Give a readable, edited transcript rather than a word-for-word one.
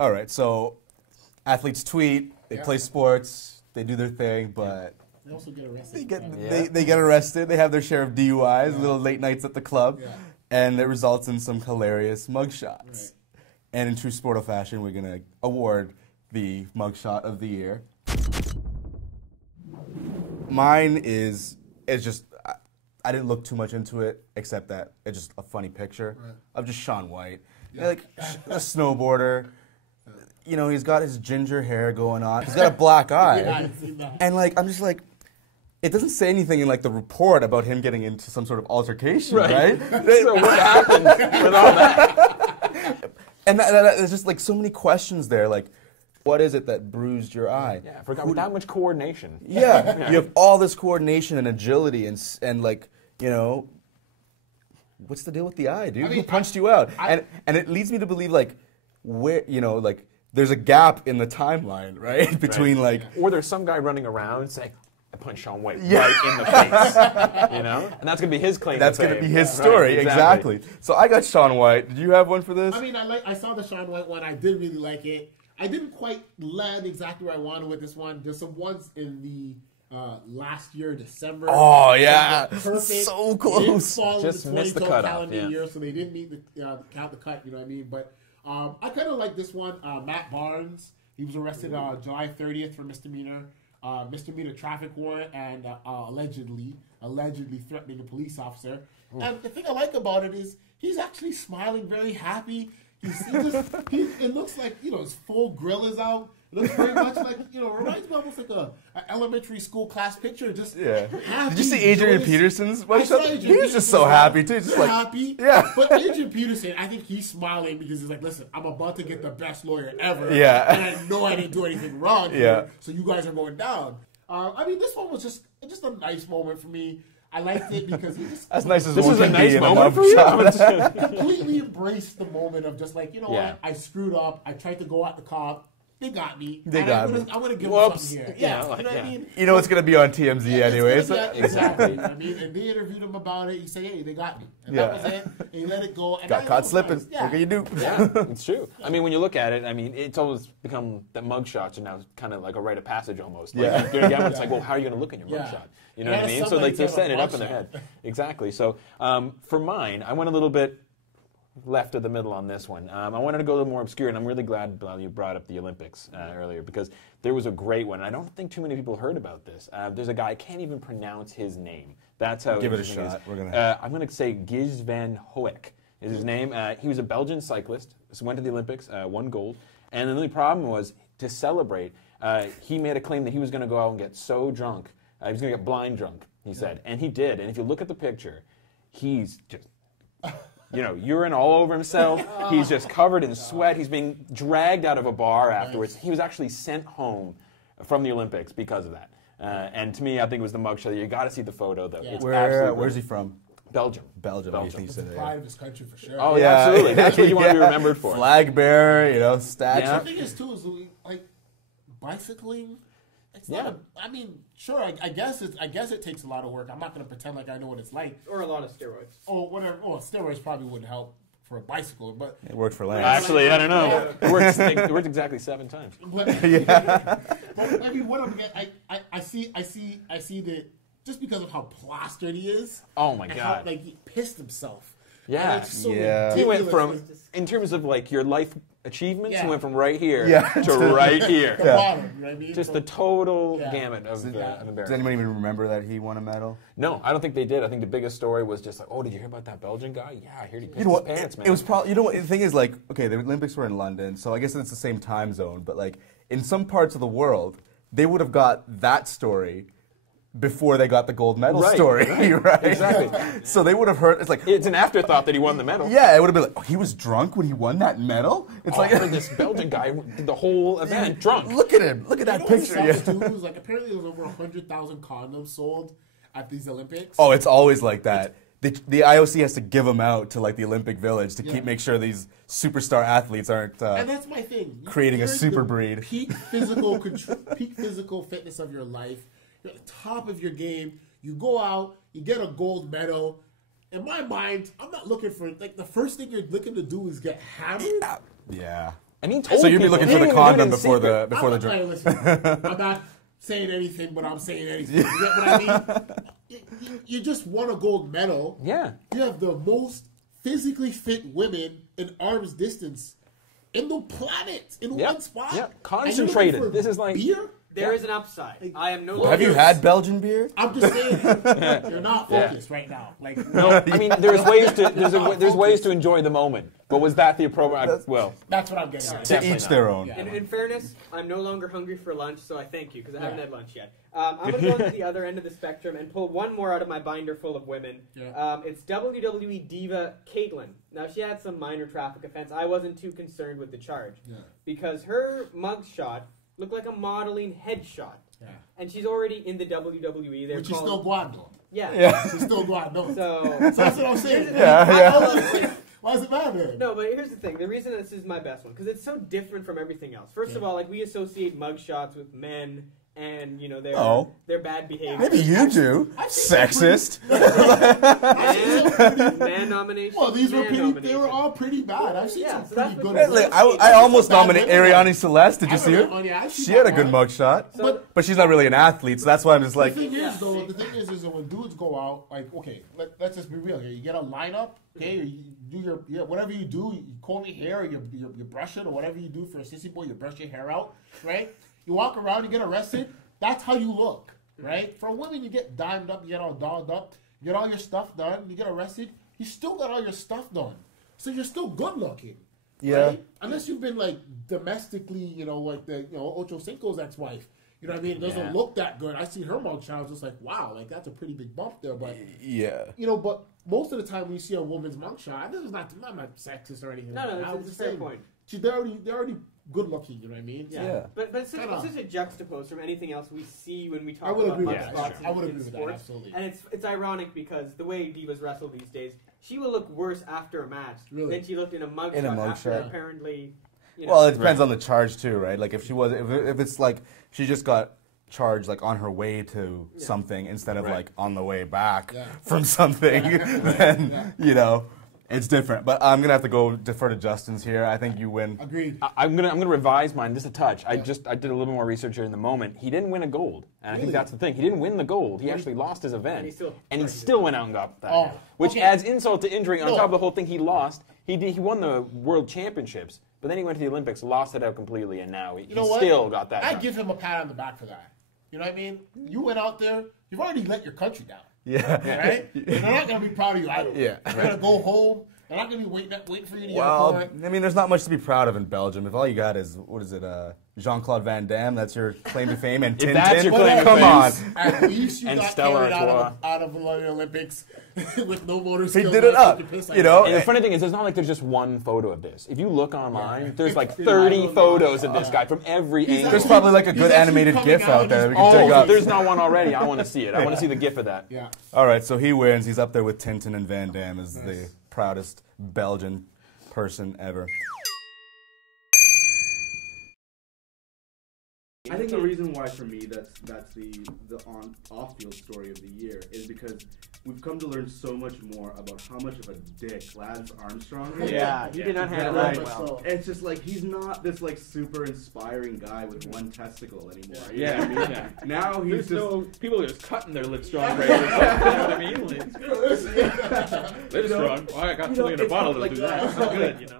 All right, so athletes tweet, they play sports, they do their thing, but they also get arrested. They get arrested. They have their share of DUIs, little late nights at the club, and it results in some hilarious mugshots. Right. And in true Sportto fashion, we're gonna award the mugshot of the year. Mine is just. I didn't look too much into it, except that it's just a funny picture of just Shaun White, like a snowboarder. You know, he's got his ginger hair going on. He's got a black eye, and like I'm just like, it doesn't say anything in like the report about him getting into some sort of altercation, right? So what happened with all that? And there's just like so many questions there, like. What is it that bruised your eye? Yeah, I forgot with that much coordination. Yeah, you have all this coordination and agility and like, you know, what's the deal with the eye, dude? Who punched you out? And it leads me to believe like, where, you know, like there's a gap in the timeline, right? Between like, or there's some guy running around saying, I punched Shaun White right in the face, you know? And that's going to be his claim That's to fame. going to be his story, exactly. So I got Shaun White. Did you have one for this? I mean, I saw the Shaun White one. I did really like it. I didn't quite land exactly where I wanted with this one. There's some ones in the last year, December. Oh, yeah. Perfect. So close. Just missed the cutoff. Calendar year, so they didn't meet the count the cut, you know what I mean? But I kind of like this one. Matt Barnes, he was arrested July 30th for misdemeanor traffic warrant and allegedly threatening a police officer. And the thing I like about it is he's actually smiling, very happy. It looks like, you know, his full grill is out. It looks very much like, you know, reminds me almost like an elementary school class picture. Just happy. Did you see Adrian Peterson's mugshot? He was just so happy too. Just like happy. Yeah. But Adrian Peterson, I think he's smiling because he's like, listen, I'm about to get the best lawyer ever. Yeah. And I know I didn't do anything wrong here, so you guys are going down. I mean, this one was just a nice moment for me. I liked it because he just as nice as this one is a can nice be in moment a for you. mugshot. completely embraced the moment of just like, you know what, I screwed up. I tried to go at the cop. They got me. They got me. I'm gonna give them something here. Yeah, like, you know what I mean? You know it's going to be on TMZ anyways. Exactly. I mean, and they interviewed him about it. He said, hey, they got me. And that was it. And he let it go. And got caught slipping. Yeah. What can you do? Yeah, it's true. I mean, when you look at it, I mean, it's always become that mugshots are now kind of like a rite of passage almost. Like, Yeah. you're gonna get one, it's like, well, how are you going to look in your mugshot? You know what I mean? So like they're setting it up in their head. Exactly. So for mine, I went a little bit left of the middle on this one. I wanted to go a little more obscure, and I'm really glad you brought up the Olympics earlier because there was a great one. I don't think too many people heard about this. There's a guy, I can't even pronounce his name. That's how Give it a shot. We're gonna. I'm going to say Gus Van Hoek is his name. He was a Belgian cyclist, went to the Olympics, won gold, and the only problem was to celebrate, he made a claim that he was going to go out and get so drunk, he was going to get blind drunk, he said, and he did. And if you look at the picture, he's just... You know, urine all over himself. He's just covered in sweat. He's being dragged out of a bar afterwards. He was actually sent home from the Olympics because of that. And to me, I think it was the mugshot. You got to see the photo, though. Yeah. It's where's he from? Belgium. Belgium. It's the pride of his country for sure. Oh, yeah, absolutely. That's what you want to be remembered for. Flag bearer, you know, statue. The thing is, too, is like bicycling. It's not I mean, sure. I guess it takes a lot of work. I'm not going to pretend like I know what it's like. Or a lot of steroids. Or whatever. Oh, steroids probably wouldn't help for a bicycle, but it worked for Lance. Actually, I don't know. It worked exactly 7 times. But, but I mean, what I'm getting, I see that just because of how plastered he is. Oh my and God! How, like he pissed himself. Yeah, it's so He went from, in terms of like your life achievements, he went from right here to to right here. The bottom, you know what I mean? Just the total gamut of embarrassment. Does anyone even remember that he won a medal? No, I don't think they did. I think the biggest story was just like, oh, did you hear about that Belgian guy? Yeah, I heard he pissed his pants, man. It was probably, you know what, the thing is, like, okay, the Olympics were in London, so I guess it's the same time zone, but like, in some parts of the world, they would have got that story before they got the gold medal story, right? Exactly. So they would have heard, it's an afterthought that he won the medal. Yeah, it would have been like, oh, he was drunk when he won that medal? It's like this Belgian guy did the whole event drunk. Look at him. Look at that picture. Like, apparently there was over 100,000 condoms sold at these Olympics. Oh, it's always like that. The IOC has to give them out to like the Olympic Village to make sure these superstar athletes aren't and that's my thing. Creating a super breed. Peak physical fitness of your life. You're at the top of your game. You go out, you get a gold medal. In my mind, I'm not looking for, like, the first thing you're looking to do is get hammered. Yeah. And he told So you'd be people. looking He for the didn't even do it condom in before secret. the Hey, drink. listen, I'm not saying anything, but I'm saying anything. You get what I mean? You just won a gold medal. Yeah. You have the most physically fit women in arm's distance in the planet in one spot. Yeah, And you're concentrated. looking for This is like beer. There is an upside. I am no longer. Have you had Belgian beer? I'm just saying, you're not focused right now. Like, no. I mean, there's ways to there's ways to enjoy the moment. But was that the appropriate? Well, that's what I'm getting at. To Definitely each not. their own. Yeah. In fairness, I'm no longer hungry for lunch, so I thank you because I haven't had lunch yet. I'm going to go to the other end of the spectrum and pull one more out of my binder full of women. Yeah. It's WWE diva Caitlyn. Now, she had some minor traffic offense. I wasn't too concerned with the charge because her mugshot looked like a modeling headshot. Yeah. And she's already in the WWE. But she's still Guando. Yeah. She's still Guando. So that's what I'm saying. Why does it matter? No, but here's the thing. The reason this is my best one, because it's so different from everything else. First of all, like we associate mugshots with men and, you know, their bad behavior. Maybe you do. Sexist. Man nomination. Well, these were pretty. They were all pretty bad. I've seen some pretty good. Like, I almost nominated Ariane Celeste. Did you see her? She had a good mugshot. But she's not really an athlete, so that's why I'm just like. The thing is, though, that when dudes go out, like, okay, let's just be real here. You get a lineup, okay, or you do your whatever you do, you comb your hair, or you brush it, or whatever you do for a sissy boy, you brush your hair out, right? You walk around, you get arrested. That's how you look, right? For women, you get dimed up, you get all dolled up, you get all your stuff done, you get arrested. You still got all your stuff done, so you're still good looking. Yeah. Right? Unless you've been like domestically, like the Ocho Cinco's ex-wife. You know what I mean? It doesn't look that good. I see her mugshot, I was just like, wow, like that's a pretty big bump there. But but most of the time when you see a woman's mugshot, this is not sexist or anything. No, it's a fair point. They're already good looking. You know what I mean? Yeah. But it's such a juxtapose from anything else we see when we talk I would about agree with mugshots that. I would agree in with that. sports. Absolutely. And it's ironic because the way divas wrestle these days, she will look worse after a match than she looked in a mugshot after apparently. Well, it depends on the charge too, right? Like if it's like she just got charged like on her way to something instead of like on the way back from something, then it's different. But I'm gonna have to go defer to Justin's here. I think you win. Agreed. I'm gonna revise mine just a touch. I did a little bit more research here in the moment. He didn't win a gold, and I think that's the thing. He didn't win the gold. He actually lost his event, and he still went out and got that, which adds insult to injury. On top of the whole thing, he lost. He won the world championships, but then he went to the Olympics, lost it out completely, and now he still got that. I give him a pat on the back for that. You know what I mean? You went out there. You've already let your country down. Yeah. Right? They're not going to be proud of you either. Yeah. They're going to go home. They're not going to be waiting for you to get Well, a I mean, there's not much to be proud of in Belgium. If all you got is, Jean-Claude Van Damme, that's your claim to fame, and Tintin, that's your claim to come fame. on. At least you And got Stella carried Artois. out of the Olympics with no motor He skills. did it up, And the funny thing is, it's not like there's just one photo of this. If you look online, there's like 30 photos of this guy from every angle. There's probably like a good animated GIF out there we can dig up. There's not one already. I want to see it. I want to see the GIF of that. Yeah. All right, so he wins. He's up there with Tintin and Van Damme as the proudest Belgian person ever. I think the reason why for me that's the off-field story of the year is because we've come to learn so much more about how much of a dick Lance Armstrong is. Yeah, he did not handle that well. It's just like he's not this like super inspiring guy with one testicle anymore. You Yeah. know what I mean? Now he's people are just cutting their Livestrong right. You know what I mean? Livestrong. Oh, I got 2 in a bottle to do that. It's good,